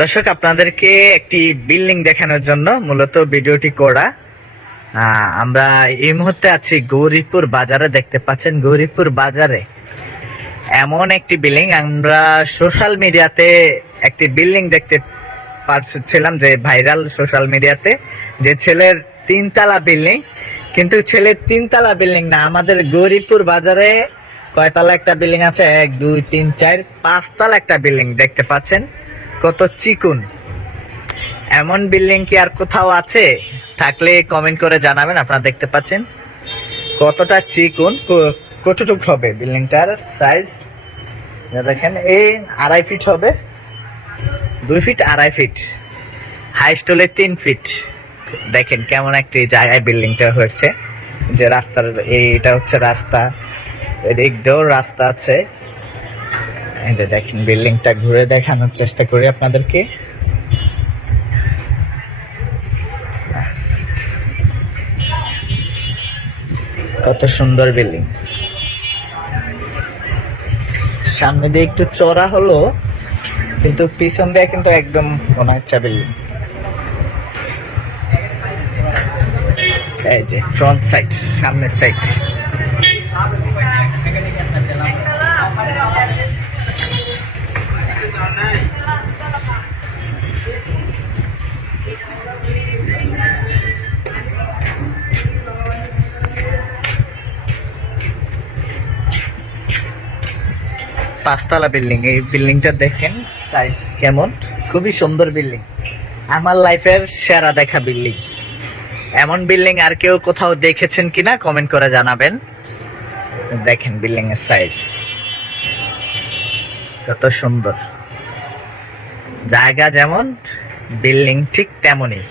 দর্শক, আপনাদেরকে একটি বিল্ডিং দেখানোর জন্য মূলত ভিডিওটি করা। আমরা এই মুহূর্তে আছি গৌরীপুর বাজারে, দেখতে পাচ্ছেন গৌরীপুর বাজারে। এমন একটি বিল্ডিং, আমরা সোশ্যাল মিডিয়াতে একটি বিল্ডিং দেখতে পাচ্ছিলাম যে ভাইরাল সোশ্যাল মিডিয়াতে, যে ছেলের তিনতলা বিল্ডিং। কিন্তু ছেলের তিনতলা বিল্ডিং না, আমাদের গৌরীপুর বাজারে কয়তলা একটা বিল্ডিং আছে? এক, দুই, তিন, চার, পাঁচতলা একটা বিল্ডিং দেখতে পাচ্ছেন। কত চিকুন। এমন বিল্ডিং কি আর কোথাও আছে? থাকলে কমেন্ট করে জানাবেন, আপনারা দেখতে পাচ্ছেন। কতটা চিকুন কতটুক হবে বিল্ডিংটার সাইজ দেখেন এই আড়াই ফিট হবে। দুই ফিট আড়াই ফিট হাইস্ট হলে তিন ফিট দেখেন কেমন একটি জায়গায় বিল্ডিংটা হয়েছে। যে রাস্তার, এইটা হচ্ছে রাস্তা। এদিক দিয়েও রাস্তা আছে। এই দেখেন, বিল্ডিংটা ঘুরে দেখানোর চেষ্টা করি আপনাদেরকে। কত সুন্দর বিল্ডিং। সামনে দিয়ে একটু চড়া হলো, কিন্তু পিছন দিয়ে কিন্তু একদম মনে হচ্ছে বিল্ডিং। এই যে ফ্রন্ট সাইড সামনের সাইড পাঁচতলা বিল্ডিং এই বিল্ডিংটা দেখেন সাইজ কেমন? খুবই সুন্দর বিল্ডিং আমার লাইফের সেরা দেখা বিল্ডিং এমন বিল্ডিং আর কেউ কোথাও দেখেছেন কিনা কমেন্ট করে জানাবেন। দেখেন বিল্ডিং এর সাইজ কত সুন্দর। জায়গা যেমন বিল্ডিং ঠিক তেমনই।